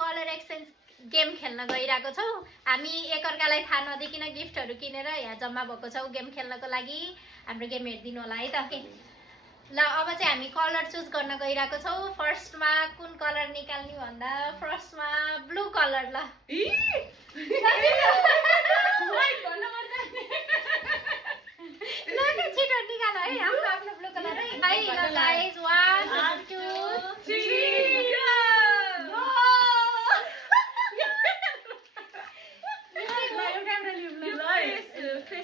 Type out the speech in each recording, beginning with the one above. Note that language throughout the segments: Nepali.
कलर एक्सचेन्ज गेम खेल्न गइरहेको छौँ। हामी एकअर्कालाई थाहा नदेखिन गिफ्टहरू किनेर यहाँ जम्मा भएको छौँ गेम खेल्नको लागि। हाम्रो गेम हेरिदिनु होला है त। ल अब चाहिँ हामी कलर चुज गर्न गइरहेको छौँ। फर्स्टमा कुन कलर निकाल्ने भन्दा फर्स्टमा ब्लू कलर। ल छिटो निकाल है आफ्नो आफ्नो ब्लू कलर है। ल गाइस 1 2 3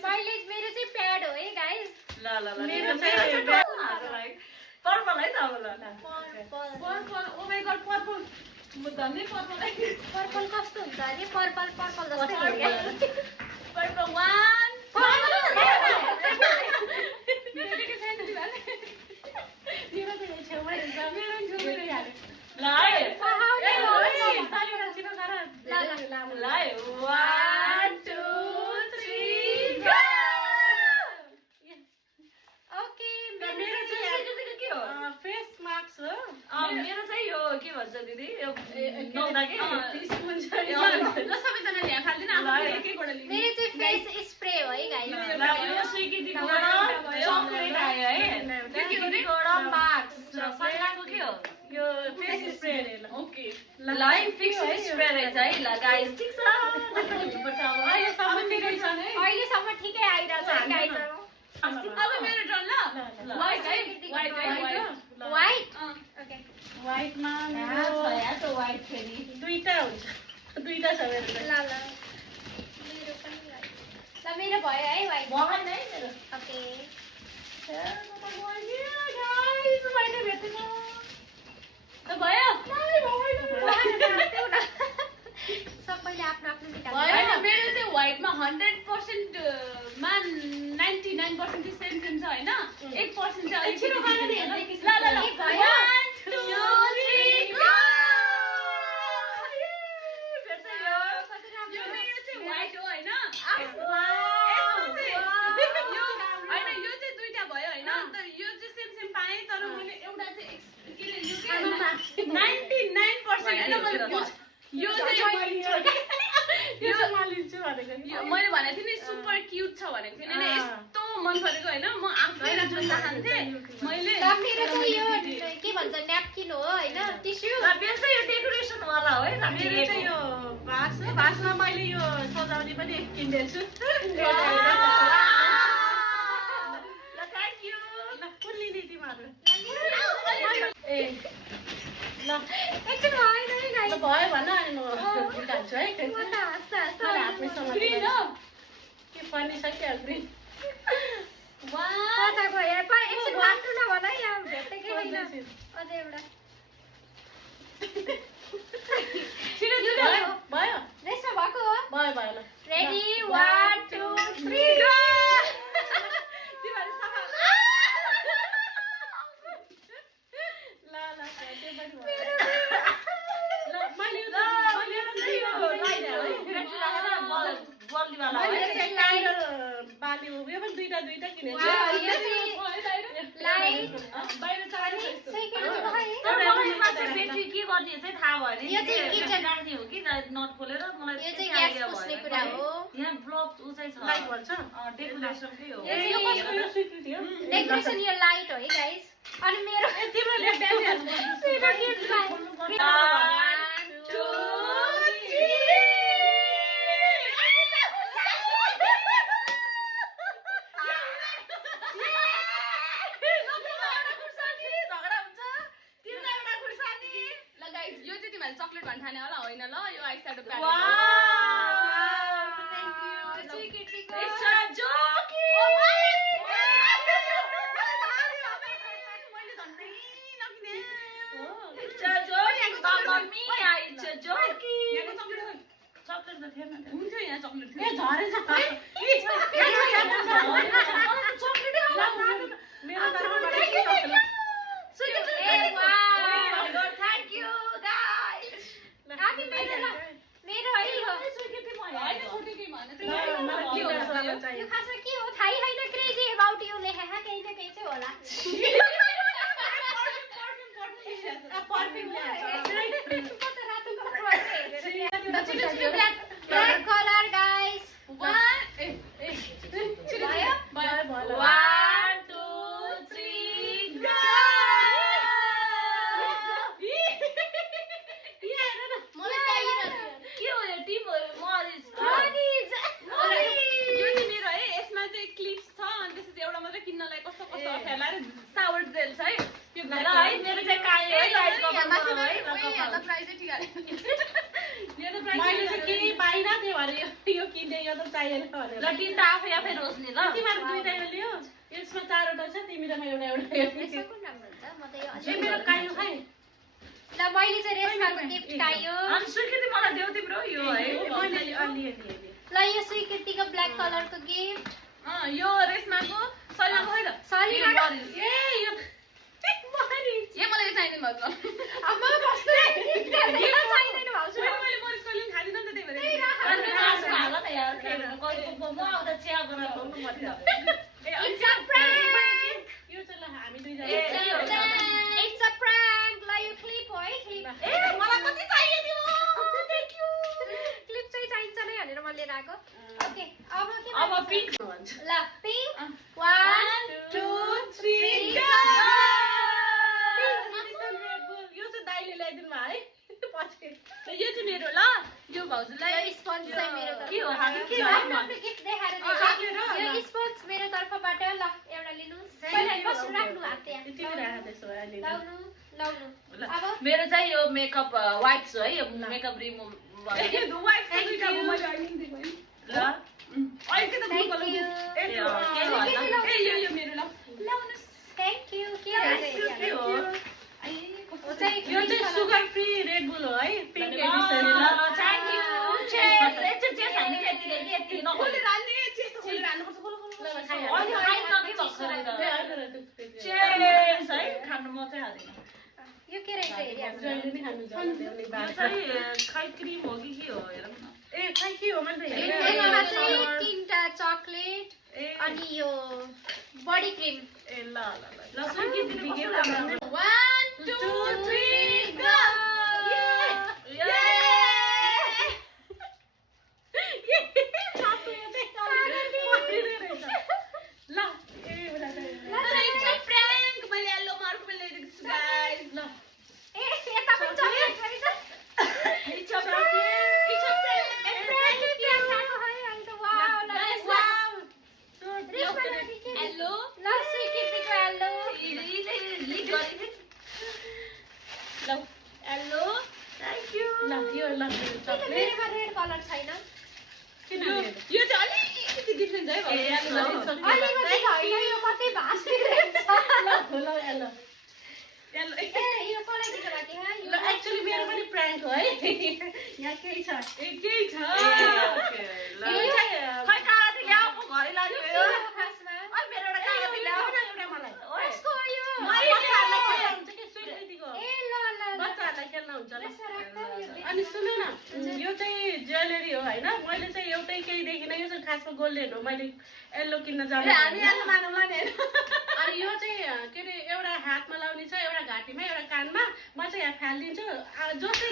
पहिले मेरो चाहिँ प्याड हो है गाइस। ल मेरो चाहिँ पर्पल है त अब। ल purple oh my god purple म धन्नै पर्पल है। पर्पल कस्तो हुन्छ अरे पर्पल पर्पल जस्तै हो क्या। पर्पल 1 मेरो चाहिँ छेउमै हुन्छ मेरो छेउमै रह्यो। ल है ल 1 2 3 गो। ओके मेरो चाहिँ के हो फेस मास्क हो। मेरो चाहिँ यो के भन्छ दिदी यो नौदा के स्पुन छ। ल सबैजनाले यहाँ फाल्दिन आफू एक एक वटा लिनु। मेरो चाहिँ फेस स्प्रे हो है गाइस। यो स्विकीदेखिबाट चकलेट आयो है। स्विकीदेखिबाट मार्क्स र सल्लाहको के हो यो फेस स्प्रे रे। ल ओके लाइन फिक्स स्प्रे रहेछ है। ल गाइस ठीक छ अहिलेसम्म ठिकै छ है। अहिलेसम्म ठिकै आइरहेछ है गाइस। अब मेरो टर्न। ल व्हाइट है व्हाइट व्हाइट ओके व्हाइटमा छ यार त व्हाइट फेरि दुईटा हुन्छ। दुईटा छ मेरो। ल मेरो पनि व्हाइट। ल मेरो भयो है व्हाइट। भएन है मेरो। ओके गाइस मैले भेटेन त भयो। सबैले आफ्नो आफ्नो निकाल्नु। होइन मेरो चाहिँ व्हाइटमा 100% मा 99% चाहिँ सेम सेम छ हैन। 1% चाहिँ अलिक छिटो गर्न नि। ल 1 2 3 गो। यो मेरो चाहिँ व्हाइट हो हैन। हैन यो चाहिँ दुईटा भयो हैन। तर यो चाहिँ सेम सेम पाएँ तर मैले एउटा चाहिँ के रे यो के 99% हैन मैले यो चाहिँ यो मालिन्छु भनेको नि। मैले भनेको थिएँ नि सुपर क्यूट छ भनेको थिएँ नि। यस्तो मन परेको हैन। म आफै राख्न चाहन्थे मैले। ल मेरो चाहिँ यो के भन्छ न्यापकिन हो हैन टिस्यु। ल मेरो चाहिँ यो डेकोरेसन वाला हो है। मेरो चाहिँ यो भास हो। भासमा मैले यो सजाउने पनि किन्दैछु। ल थ्याङ्क यू। ल कुन लिने तिमीहरू? ए ल एकछिन होइन है गाइस। ल भयो भन अनि म निकाल्छु है। म त हस्ता हस्ता मलाई हातमै समात्नु। ग्रीन हो के पनि छ क्या ग्रीन। कता गयो एकछिन बाटो नभन है यहाँ भेटेकै छैन। अझै एउटा छिटो छिटो भयो रेसमा भएको हो। भयो भयो। ल रेडी 1 2 3 गो। तिमीहरू सफा ल ल त्यो पनि भयो। ल मैले यो बल्लीवाला मैले है। चाहिँ क्यान्डल बाली हो। यो पनि दुईटा दुईटा किनेको छु। यो चाहिँ लाइट बाहिर चलाइ सेकेन्ड हो है। तर मलाई चाहिँ ब्याट्री के गर्ने चाहिँ थाहा भएन नि। यो चाहिँ किचन राख्ने हो कि नट खोलेर मलाई यो चाहिँ ग्यास पुस्ने कुरा हो। यहाँ ब्लक उचाइ छ। लाइट भन्छ। डेकोरेसनकै हो। यो कसको यो स्वीकृति हो? डेकोरेसन यो लाइट हो है गाइस। अनि मेरो तिम्रो ले ब्याट्री हाल्नु पर्छ। मेरो गिफ्ट 1 2 चकलेट भन्न ठाने होला होइन। ल यो eye shadow palette. Wow thank you स्वीकृतिको। It's a jokey. मैले झन्डै नकिने। It's a jokey mummy it's a jokey. यहाँको चकलेट हो। चकलेट त थिएन। हुन्छ यहाँ चकलेट थियो। ए झरे छ। चकलेट मेरो तर्फबाट चकलेट। Thank you guys. आफै मेरो है यो। होइन छोटी के भने यो खासमा फेला सावर जेल छ है यो ल है मेरो चाहिँ काले है गाइस यो त प्राइस मैले चाहिँ केही पाइनँ थियो भने यो किन्ने यो त चाहिएन भनेर ल टिन त आफै आफै रोज्ने ल तिमीहरू दुईटा यो लियो यसमा 4वटा छ तिमी र म एउटा एउटा यसो कुन राम्रो हुन्छ म त यो ए अझै मेरो कायो खै ल मैले चाहिँ रेशमाको गिफ्ट कायो अनि स्वीकृति मलाई देऊ तिम्रो यो है मैले अलि ल यो स्वीकृतिको ब्ल्याक कलरको गिफ्ट यो रेशमाको सलिनाको खै त सलिनाको ए यो ए मलाई यो चाहिँदैन भएको अब कस्तो गिफ्ट गर्दैन चाहिँदैन भाउजू मैले मरिस कलिन खादिन नि त त्यही भएर अनि मासु हाल न यार कहिले म आउँदा चिया बनाएर ल्याउनु पर्छ It's a prank! यो चाहिँ ल हामी दुईजना It's a prank! ल यो क्लिप हो है क्लिप ए मलाई कति चाहियो त्यो थ्यांक यू क्लिप चाहिँ चाहिन्छ नै भनेर म लिएर आएको ओके अब के अब भन्छ? पिंक ल पिंक 1 2 3 यो चाहिँ दाइले ल्याइदिनु भयो है पछि यो चाहिँ मेरो ल यो भाउजूलाई यो स्पन्ज चाहिँ मेरो के हो हामी के आफ्नो गिफ्ट देखाएर दिएको यो स्पन्ज मेरो तर्फबाट ल एउटा लिनुस् पहिला बस्नु राख्नु हात त्यहाँ तिमी राख त्यसो भए अलि लाउनु लाउनु अब मेरो चाहिँ यो मेकअप वाइप्स हो है यो मेकअप रिमुभ दुवाई दुईटा मैले अहिले दिएको है ल अहिले त ब्लू कलर ए यो मेरो ल ल्याउनुस् थ्यांक यू के रहेछ के हो यो चाहिँ सुगर फ्री रेड बुल हो है पिंक एडिसन थ्यांक यू चेस चेस हामी यति यति खोलेर हाल्ने चेस त खोलेर हाल्नुपर्छ खोलो अहिले खाइ नदिनु खरै त चेस है खानु म चाहिँ हाल्दिन यो के रहेछ हेरि हाम्रो जहिले नि खानु जान्छ यो चाहिँ खै क्रिम हो कि के हो हेरौँ न ए खै के हो मैले यसमा चाहिँ 3टा चकलेट अनि यो बडी क्रिम ए ल ल स्वीकृति बिगे 1 2 3 गो रेड कलर छैन यो चाहिँ अलिकति डिफ्रेन्ट है भाउजू अलिकति होइन यो कतै भाँसिरहेछ ए यो कसलाई दिनु भएको हो ल एक्चुअली मेरो पनि प्राङ्क हो है यहाँ केही छ केही छ खै कागती ल्याऊ म घरै लाग्यो यो खासमा अनि मेरो एउटा कागती ल्याऊ एउटा मलाई ओए कसको हो यो बच्चाहरूलाई खेल्न हुन्छ कि स्वीकृतिको ए ल ल बच्चाहरूलाई खेल्न हुन्छ ल यसो राख्दा यो अनि सुन न यो चाहिँ ज्वेलरी हो होइन मैले चाहिँ एउटै केही देखिनँ यो चाहिँ खासमा गोल्डेन हो मैले येल्लो किन्न जानु हामी आज मानौँला नि अनि यो चाहिँ के अरे एउटा हातमा लाउने छ एउटा घाँटीमा एउटा कानमा म चाहिँ यहाँ फालिदिन्छु जसै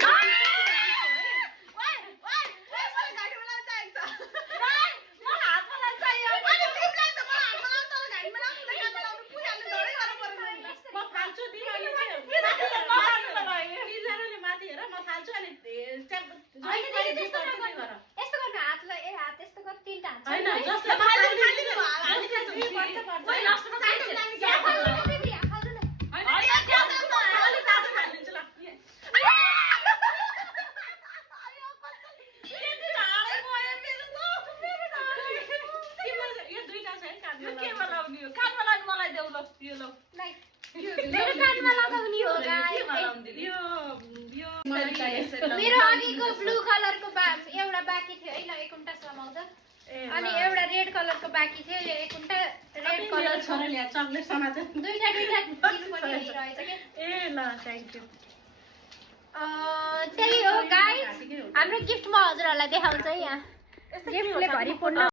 म फाल्छु तिमीहरूले तिनजनाले माथि हेर म फाल्छु अनि यस्तो गर्नु हातलाई ए हात यस्तो गर 3टा हात होइन जसले यो दुईटा छ है केमा लाउने हो कानमा लाउने मलाई देऊ ल यो ल मेरो कानमा लगाउने हो केमा लाउने दिदी मेरो अघिको ब्लू कलरको एउटा बाँकी थियो है ल एकुन्टा समाउँछ अनि एउटा रेड कलरको बाँकी थियो यो एकुन्टा रेड कलर छोरा ल्या चक्लेट समाचार दुईटा दिनुपर्ने रहेछ के ए ल थ्याङ्क यू त्यही हो गाइस हाम्रो गिफ्ट म हजुरहरूलाई देखाउँछ है यहाँ गिफ्टले भरिपूर्ण